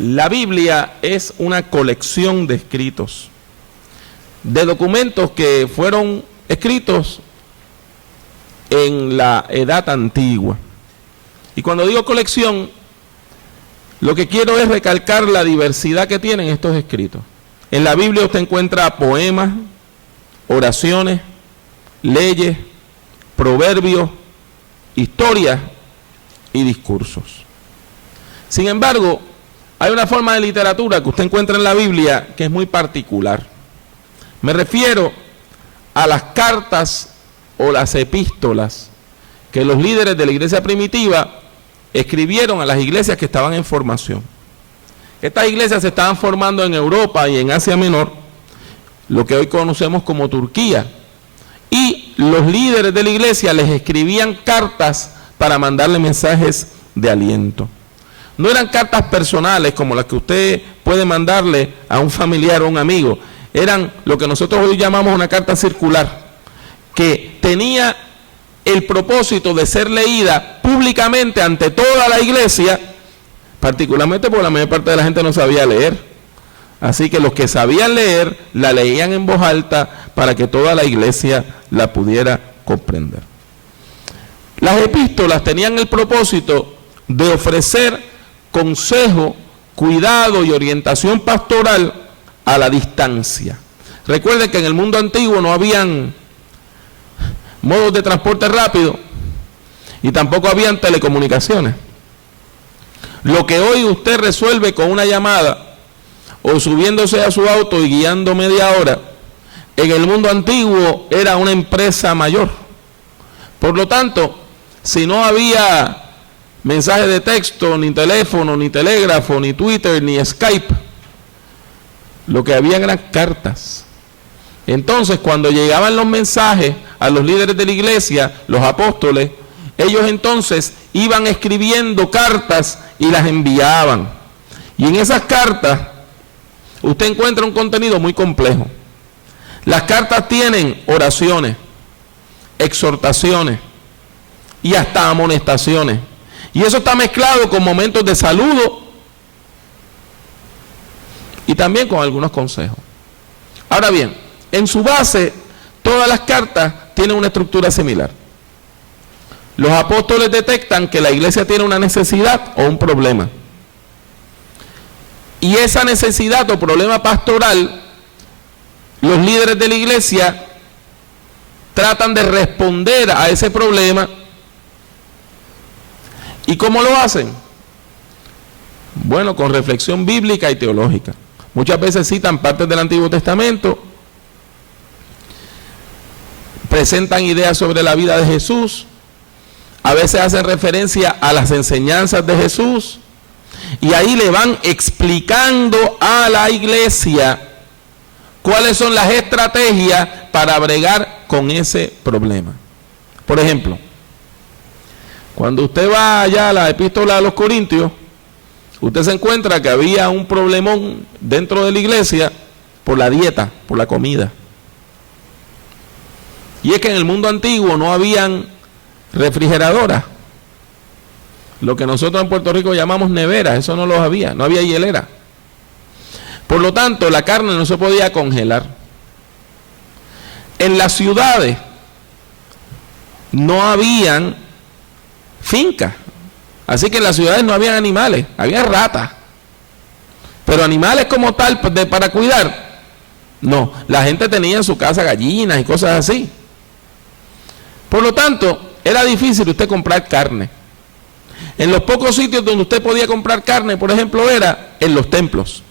La Biblia es una colección de escritos, de documentos que fueron escritos en la edad antigua. Y cuando digo colección, lo que quiero es recalcar la diversidad que tienen estos escritos. En la Biblia usted encuentra poemas, oraciones, leyes, proverbios, historias y discursos. Sin embargo, hay una forma de literatura que usted encuentra en la Biblia que es muy particular. Me refiero a las cartas o las epístolas que los líderes de la iglesia primitiva escribieron a las iglesias que estaban en formación. Estas iglesias se estaban formando en Europa y en Asia Menor, lo que hoy conocemos como Turquía. Y los líderes de la iglesia les escribían cartas para mandarle mensajes de aliento. No eran cartas personales como las que usted puede mandarle a un familiar o un amigo. Eran lo que nosotros hoy llamamos una carta circular, que tenía el propósito de ser leída públicamente ante toda la iglesia, particularmente porque la mayor parte de la gente no sabía leer. Así que los que sabían leer la leían en voz alta para que toda la iglesia la pudiera comprender. Las epístolas tenían el propósito de ofrecer consejo, cuidado y orientación pastoral a la distancia. Recuerden que en el mundo antiguo no habían modos de transporte rápido y tampoco habían telecomunicaciones. Lo que hoy usted resuelve con una llamada o subiéndose a su auto y guiando media hora, en el mundo antiguo era una empresa mayor. Por lo tanto, si no había mensaje de texto, ni teléfono, ni telégrafo, ni Twitter, ni Skype, lo que había eran cartas. Entonces, cuando llegaban los mensajes a los líderes de la iglesia, los apóstoles, ellos entonces iban escribiendo cartas y las enviaban. Y en esas cartas, usted encuentra un contenido muy complejo. Las cartas tienen oraciones, exhortaciones y hasta amonestaciones. Y eso está mezclado con momentos de saludo y también con algunos consejos. Ahora bien, en su base, todas las cartas tienen una estructura similar. Los apóstoles detectan que la iglesia tiene una necesidad o un problema. Y esa necesidad o problema pastoral, los líderes de la iglesia tratan de responder a ese problema. ¿Y cómo lo hacen? Bueno, con reflexión bíblica y teológica. Muchas veces citan partes del Antiguo Testamento, presentan ideas sobre la vida de Jesús, a veces hacen referencia a las enseñanzas de Jesús, y ahí le van explicando a la iglesia cuáles son las estrategias para bregar con ese problema. Por ejemplo, cuando usted va allá a la epístola a los Corintios, usted se encuentra que había un problemón dentro de la iglesia por la dieta, por la comida. Y es que en el mundo antiguo no habían refrigeradoras, lo que nosotros en Puerto Rico llamamos neveras, eso no lo había, no había hielera. Por lo tanto, la carne no se podía congelar. En las ciudades no habían fincas, así que en las ciudades no habían animales, había ratas, pero animales como tal para cuidar, no. La gente tenía en su casa gallinas y cosas así. Por lo tanto, era difícil usted comprar carne. En los pocos sitios donde usted podía comprar carne, por ejemplo, era en los templos,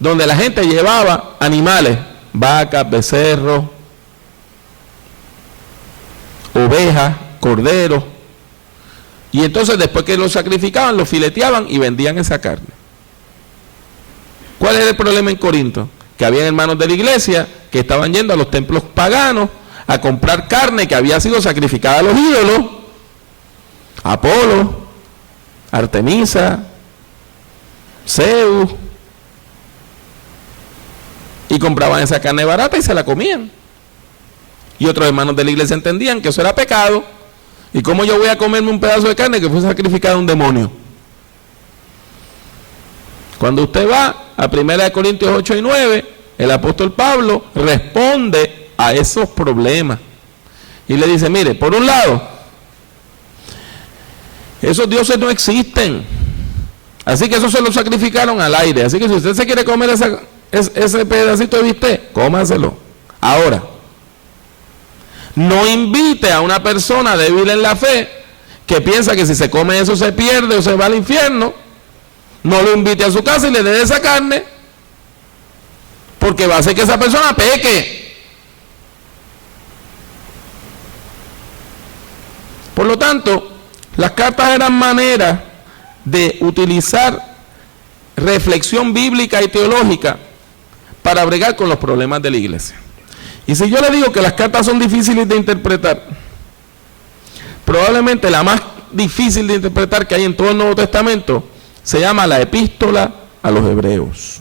donde la gente llevaba animales, vacas, becerros, ovejas, corderos, y entonces después que los sacrificaban, los fileteaban y vendían esa carne. ¿Cuál era el problema en Corinto? Que había hermanos de la iglesia que estaban yendo a los templos paganos a comprar carne que había sido sacrificada a los ídolos, Apolo, Artemisa, Zeus, y compraban esa carne barata y se la comían. Y otros hermanos de la iglesia entendían que eso era pecado. ¿Y cómo yo voy a comerme un pedazo de carne que fue sacrificado a un demonio? Cuando usted va a 1 Corintios 8 y 9, el apóstol Pablo responde a esos problemas. Y le dice, mire, por un lado, esos dioses no existen. Así que eso se lo sacrificaron al aire. Así que si usted se quiere comer ese pedacito de bistec, cómaselo. Ahora, no invite a una persona débil en la fe que piensa que si se come eso se pierde o se va al infierno. No lo invite a su casa y le dé esa carne, porque va a hacer que esa persona peque. Por lo tanto, las cartas eran maneras de utilizar reflexión bíblica y teológica para bregar con los problemas de la iglesia. Y si yo le digo que las cartas son difíciles de interpretar, probablemente la más difícil de interpretar que hay en todo el Nuevo Testamento se llama la epístola a los hebreos.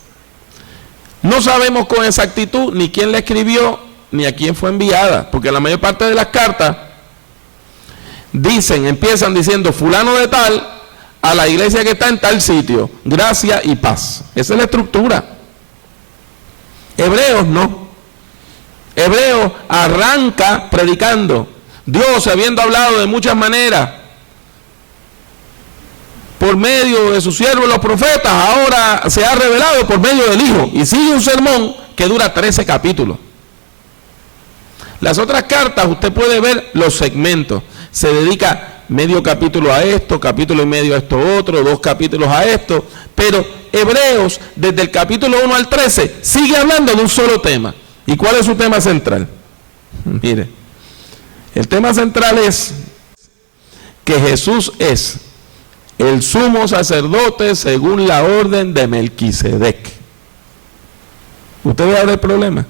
No sabemos con exactitud ni quién la escribió ni a quién fue enviada, porque la mayor parte de las cartas empiezan diciendo fulano de tal a la iglesia que está en tal sitio, gracia y paz. Esa es la estructura. Hebreos no. Hebreos arranca predicando. Dios, habiendo hablado de muchas maneras por medio de sus siervos los profetas, ahora se ha revelado por medio del Hijo. Y sigue un sermón que dura 13 capítulos. Las otras cartas usted puede ver los segmentos. Se dedica medio capítulo a esto, capítulo y medio a esto otro, 2 capítulos a esto. Pero Hebreos, desde el capítulo 1 al 13, sigue hablando de un solo tema. ¿Y cuál es su tema central? Mire, el tema central es que Jesús es el sumo sacerdote según la orden de Melquisedec. ¿Usted ve ahora el problema?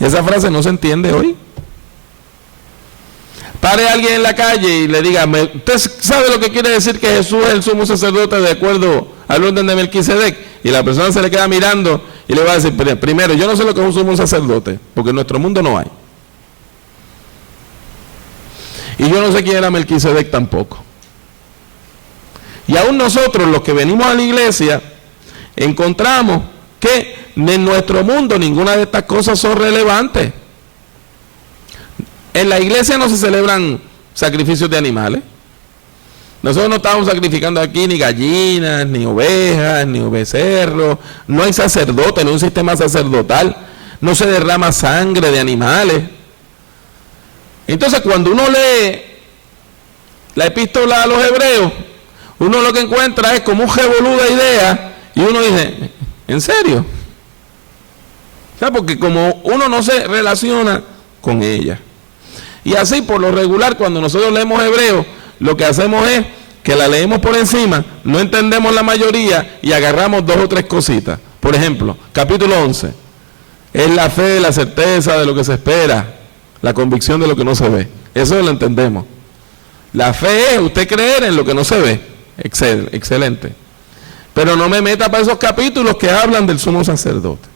Esa frase no se entiende hoy. Pare a alguien en la calle y le diga, ¿usted sabe lo que quiere decir que Jesús es el sumo sacerdote de acuerdo al orden de Melquisedec? Y la persona se le queda mirando y le va a decir, primero, yo no sé lo que es un sumo sacerdote, porque en nuestro mundo no hay. Y yo no sé quién era Melquisedec tampoco. Y aún nosotros, los que venimos a la iglesia, encontramos que en nuestro mundo ninguna de estas cosas son relevantes. En la iglesia no se celebran sacrificios de animales. Nosotros no estamos sacrificando aquí ni gallinas, ni ovejas, ni becerros. No hay sacerdote, no hay un sistema sacerdotal. No se derrama sangre de animales. Entonces, cuando uno lee la epístola a los hebreos, uno lo que encuentra es como un revolú de ideas y uno dice, ¿en serio? O sea, porque como uno no se relaciona con ella. Y así, por lo regular, cuando nosotros leemos Hebreos, lo que hacemos es que la leemos por encima, no entendemos la mayoría y agarramos 2 o 3 cositas. Por ejemplo, capítulo 11, es la fe, la certeza de lo que se espera, la convicción de lo que no se ve. Eso lo entendemos. La fe es usted creer en lo que no se ve. Excelente. Pero no me meta para esos capítulos que hablan del sumo sacerdote.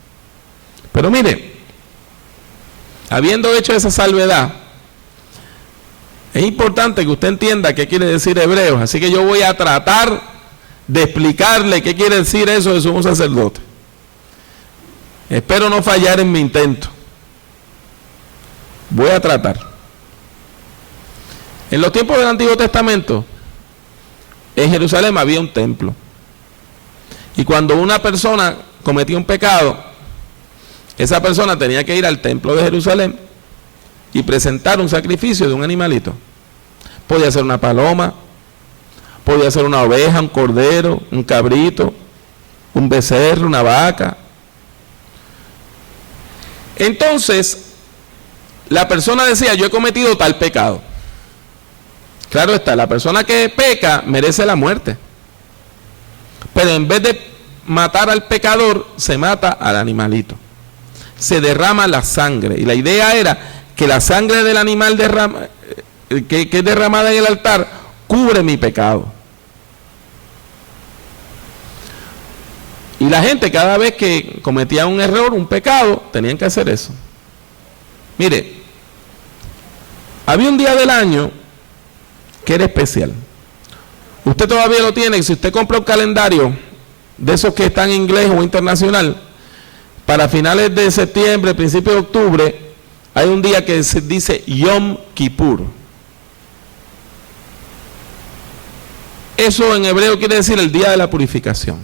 Pero mire, habiendo hecho esa salvedad, es importante que usted entienda qué quiere decir Hebreos. Así que yo voy a tratar de explicarle qué quiere decir eso de sumo sacerdote. Espero no fallar en mi intento. Voy a tratar. En los tiempos del Antiguo Testamento, en Jerusalén había un templo. Y cuando una persona cometía un pecado, esa persona tenía que ir al templo de Jerusalén y presentar un sacrificio de un animalito. Podía ser una paloma, podía ser una oveja, un cordero, un cabrito, un becerro, una vaca. Entonces, la persona decía, yo he cometido tal pecado. Claro está, la persona que peca merece la muerte. Pero en vez de matar al pecador, se mata al animalito. Se derrama la sangre. Y la idea era que la sangre del animal que es derramada en el altar cubre mi pecado. Y la gente, cada vez que cometía un error, un pecado, tenían que hacer eso. Mire, había un día del año que era especial. Usted todavía lo tiene, y si usted compra un calendario de esos que están en inglés o internacional, para finales de septiembre, principios de octubre, hay un día que se dice Yom Kippur. Eso en hebreo quiere decir el día de la purificación.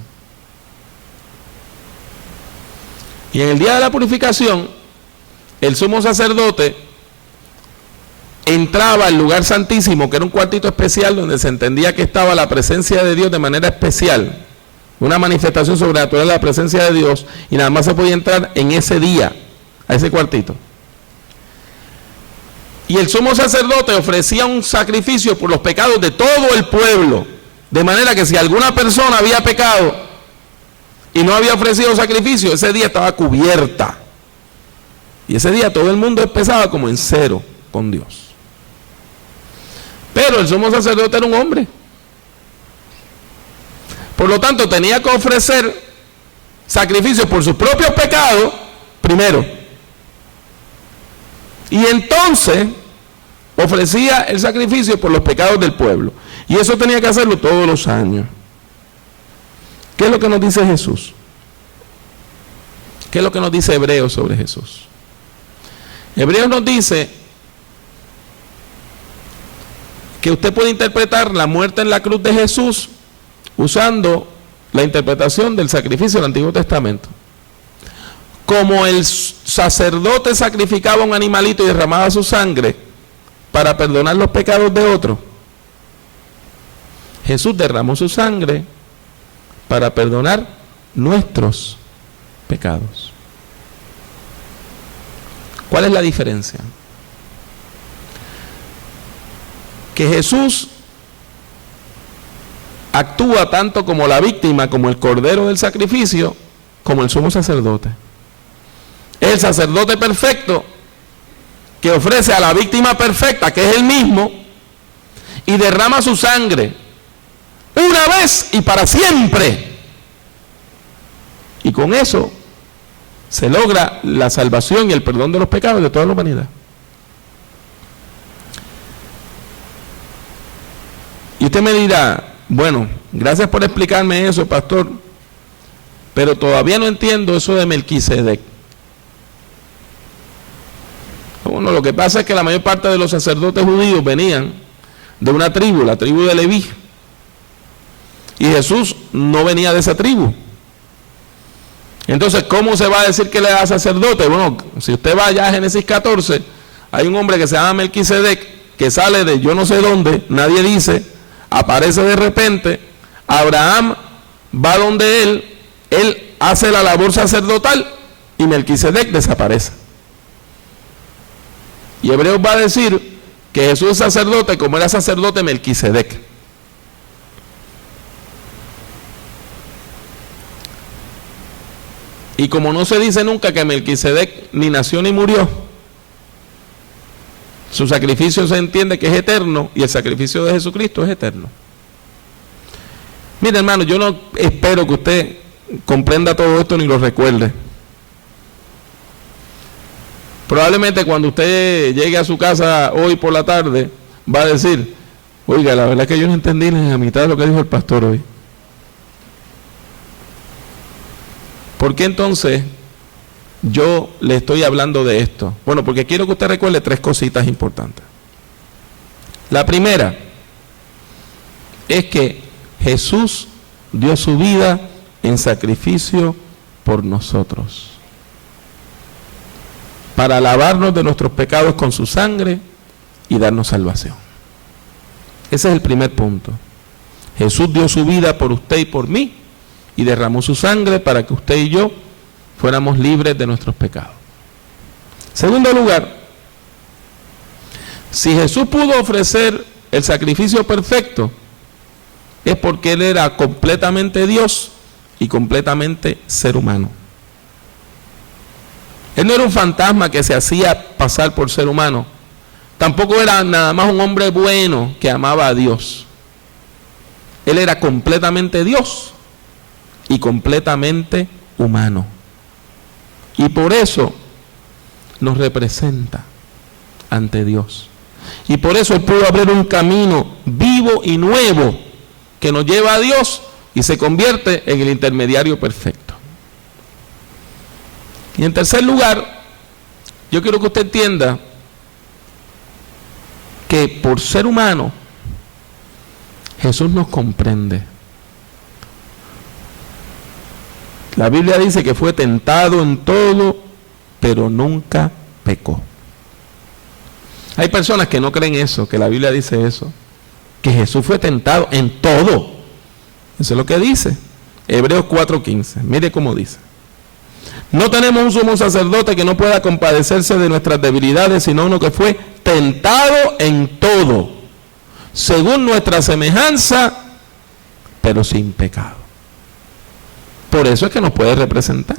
Y en el día de la purificación, el sumo sacerdote entraba al lugar santísimo, que era un cuartito especial donde se entendía que estaba la presencia de Dios de manera especial, una manifestación sobrenatural de la presencia de Dios, y nada más se podía entrar en ese día, a ese cuartito. Y el sumo sacerdote ofrecía un sacrificio por los pecados de todo el pueblo, de manera que si alguna persona había pecado y no había ofrecido sacrificio, ese día estaba cubierta. Y ese día todo el mundo empezaba como en cero con Dios. Pero el sumo sacerdote era un hombre. Por lo tanto, tenía que ofrecer sacrificios por sus propios pecados primero. Y entonces ofrecía el sacrificio por los pecados del pueblo. Y eso tenía que hacerlo todos los años. ¿Qué es lo que nos dice Jesús? ¿Qué es lo que nos dice Hebreos sobre Jesús? Hebreos nos dice que usted puede interpretar la muerte en la cruz de Jesús usando la interpretación del sacrificio del Antiguo Testamento. Como el sacerdote sacrificaba un animalito y derramaba su sangre para perdonar los pecados de otros, Jesús derramó su sangre para perdonar nuestros pecados. ¿Cuál es la diferencia? Que Jesús actúa tanto como la víctima, como el cordero del sacrificio, como el sumo sacerdote. El sacerdote perfecto que ofrece a la víctima perfecta, que es él mismo, y derrama su sangre una vez y para siempre. Y con eso se logra la salvación y el perdón de los pecados de toda la humanidad. Y usted me dirá, bueno, gracias por explicarme eso, pastor, pero todavía no entiendo eso de Melquisedec. Bueno, lo que pasa es que la mayor parte de los sacerdotes judíos venían de una tribu, la tribu de Leví. Y Jesús no venía de esa tribu. Entonces, ¿cómo se va a decir que le da sacerdote? Bueno, si usted va allá a Génesis 14, hay un hombre que se llama Melquisedec, que sale de yo no sé dónde, nadie dice, aparece de repente, Abraham va donde él hace la labor sacerdotal y Melquisedec desaparece. Y Hebreos va a decir que Jesús es sacerdote como era sacerdote Melquisedec. Y como no se dice nunca que Melquisedec ni nació ni murió, su sacrificio se entiende que es eterno y el sacrificio de Jesucristo es eterno. Mire, hermano, yo no espero que usted comprenda todo esto ni lo recuerde. Probablemente cuando usted llegue a su casa hoy por la tarde va a decir, oiga, la verdad es que yo no entendí ni la mitad de lo que dijo el pastor hoy. ¿Por qué entonces yo le estoy hablando de esto? Bueno, porque quiero que usted recuerde tres cositas importantes. La primera es que Jesús dio su vida en sacrificio por nosotros, para lavarnos de nuestros pecados con su sangre y darnos salvación. Ese es el primer punto. Jesús dio su vida por usted y por mí y derramó su sangre para que usted y yo fuéramos libres de nuestros pecados. Segundo lugar, si Jesús pudo ofrecer el sacrificio perfecto, es porque Él era completamente Dios y completamente ser humano. Él no era un fantasma que se hacía pasar por ser humano. Tampoco era nada más un hombre bueno que amaba a Dios. Él era completamente Dios y completamente humano. Y por eso nos representa ante Dios. Y por eso Él pudo abrir un camino vivo y nuevo que nos lleva a Dios y se convierte en el intermediario perfecto. Y en tercer lugar, yo quiero que usted entienda que por ser humano, Jesús nos comprende. La Biblia dice que fue tentado en todo, pero nunca pecó. Hay personas que no creen eso, que la Biblia dice eso, que Jesús fue tentado en todo. Eso es lo que dice Hebreos 4:15. Mire cómo dice: no tenemos un sumo sacerdote que no pueda compadecerse de nuestras debilidades, sino uno que fue tentado en todo, según nuestra semejanza, pero sin pecado. Por eso es que nos puede representar.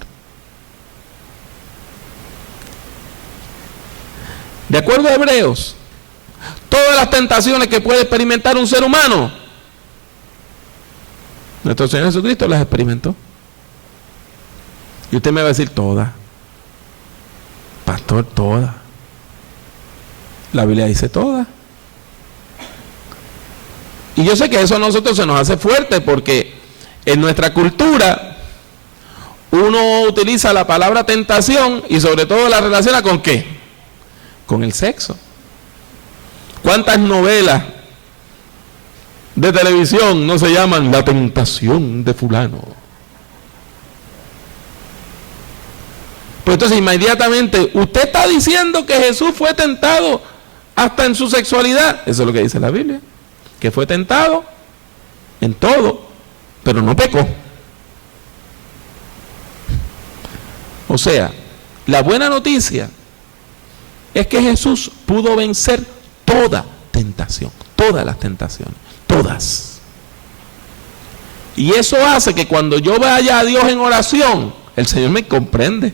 De acuerdo a Hebreos, todas las tentaciones que puede experimentar un ser humano, nuestro Señor Jesucristo las experimentó. Y usted me va a decir: todas, pastor, todas. La Biblia dice todas. Y yo sé que eso a nosotros se nos hace fuerte, porque en nuestra cultura uno utiliza la palabra tentación y sobre todo la relaciona ¿con qué? Con el sexo. ¿Cuántas novelas de televisión no se llaman La tentación de fulano? Pues entonces inmediatamente usted está diciendo que Jesús fue tentado hasta en su sexualidad. Eso es lo que dice la Biblia, que fue tentado en todo, pero no pecó. O sea, la buena noticia es que Jesús pudo vencer toda tentación, todas las tentaciones, todas. Y eso hace que cuando yo vaya a Dios en oración, el Señor me comprende.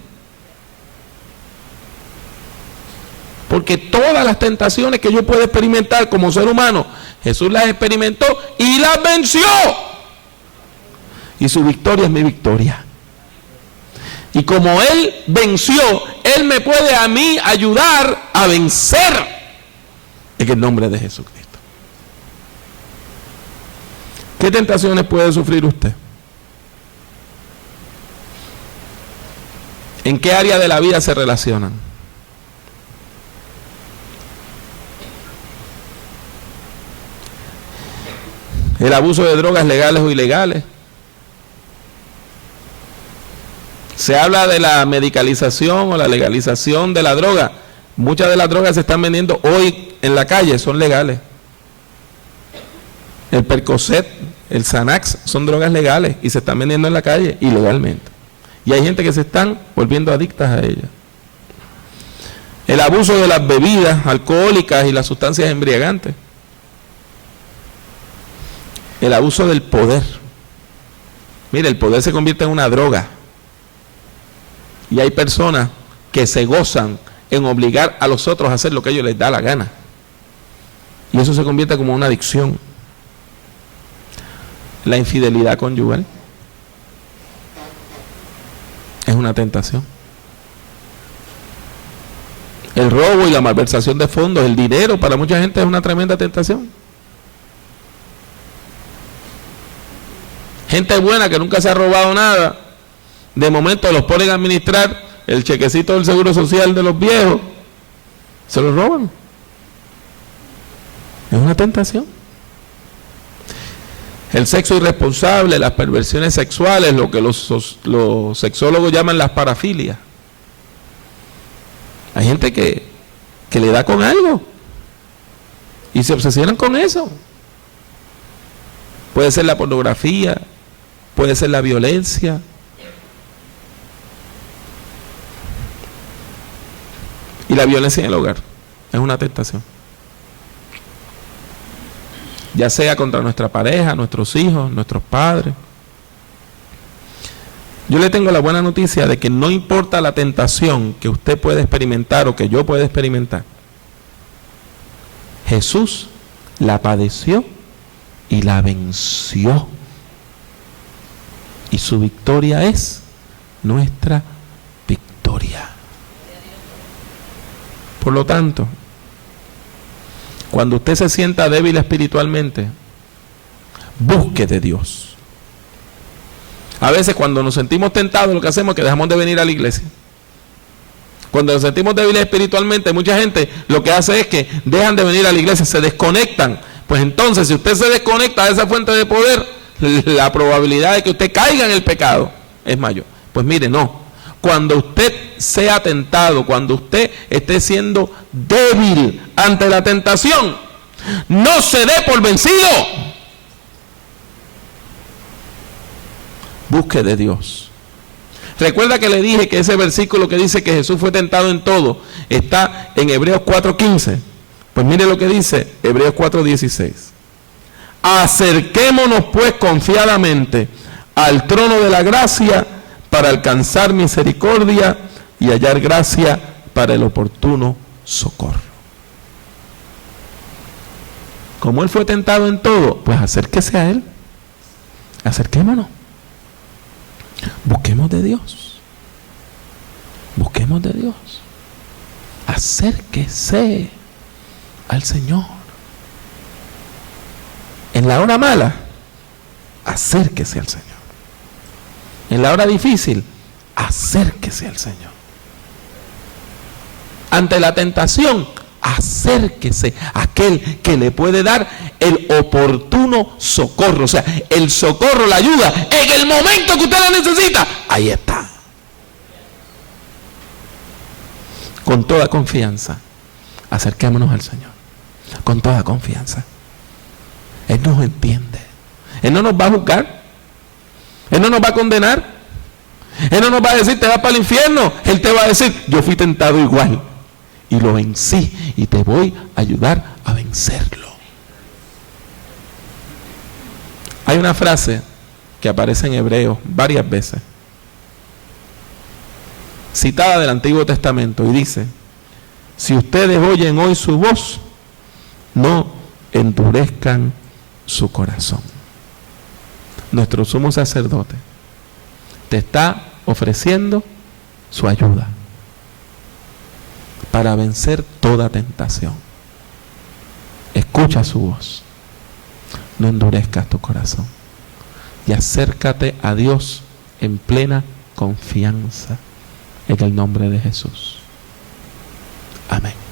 Porque todas las tentaciones que yo puedo experimentar como ser humano, Jesús las experimentó y las venció. Y su victoria es mi victoria. Y como Él venció, Él me puede a mí ayudar a vencer en el nombre de Jesucristo. ¿Qué tentaciones puede sufrir usted? ¿En qué área de la vida se relacionan? El abuso de drogas legales o ilegales. Se habla de la medicalización o la legalización de la droga. Muchas de las drogas que se están vendiendo hoy en la calle son legales. El Percocet, el Xanax son drogas legales y se están vendiendo en la calle ilegalmente. Y hay gente que se están volviendo adictas a ellas. El abuso de las bebidas alcohólicas y las sustancias embriagantes. El abuso del poder. Mire, el poder se convierte en una droga. Y hay personas que se gozan en obligar a los otros a hacer lo que a ellos les da la gana. Y eso se convierte como una adicción. La infidelidad conyugal es una tentación. El robo y la malversación de fondos, el dinero, para mucha gente es una tremenda tentación. Gente buena que nunca se ha robado nada, de momento los ponen a administrar el chequecito del seguro social de los viejos, se lo roban. Es una tentación. El sexo irresponsable, las perversiones sexuales, lo que los sexólogos llaman las parafilias. Hay gente que le da con algo y se obsesionan con eso. Puede ser la pornografía, puede ser la violencia. Y la violencia en el hogar es una tentación. Ya sea contra nuestra pareja, nuestros hijos, nuestros padres. Yo le tengo la buena noticia de que no importa la tentación que usted puede experimentar o que yo pueda experimentar, Jesús la padeció y la venció. Y su victoria es nuestra victoria. Por lo tanto, cuando usted se sienta débil espiritualmente, busque de Dios. A veces cuando nos sentimos tentados, lo que hacemos es que dejamos de venir a la iglesia. Cuando nos sentimos débiles espiritualmente, mucha gente lo que hace es que dejan de venir a la iglesia, se desconectan. Pues entonces, si usted se desconecta de esa fuente de poder, la probabilidad de que usted caiga en el pecado es mayor. Pues mire, no. Cuando usted sea tentado, cuando usted esté siendo débil ante la tentación, no se dé por vencido. Busque de Dios. Recuerda que le dije que ese versículo que dice que Jesús fue tentado en todo está en Hebreos 4:15. Pues mire lo que dice Hebreos 4:16. Acerquémonos pues confiadamente al trono de la gracia para alcanzar misericordia y hallar gracia para el oportuno socorro. Como Él fue tentado en todo, pues acérquese a Él. Acerquémonos. Busquemos de Dios. Busquemos de Dios. Acérquese al Señor. En la hora mala, acérquese al Señor. En la hora difícil, acérquese al Señor. Ante la tentación, acérquese a aquel que le puede dar el oportuno socorro. O sea, el socorro, la ayuda, en el momento que usted la necesita, ahí está. Con toda confianza, acerquémonos al Señor. Con toda confianza. Él nos entiende. Él no nos va a juzgar. Él no nos va a condenar. Él no nos va a decir, te vas para el infierno. Él te va a decir, yo fui tentado igual y lo vencí y te voy a ayudar a vencerlo. Hay una frase que aparece en Hebreos varias veces, citada del Antiguo Testamento, y dice: si ustedes oyen hoy su voz, no endurezcan su corazón. Nuestro sumo sacerdote te está ofreciendo su ayuda para vencer toda tentación. Escucha su voz, no endurezcas tu corazón y acércate a Dios en plena confianza en el nombre de Jesús. Amén.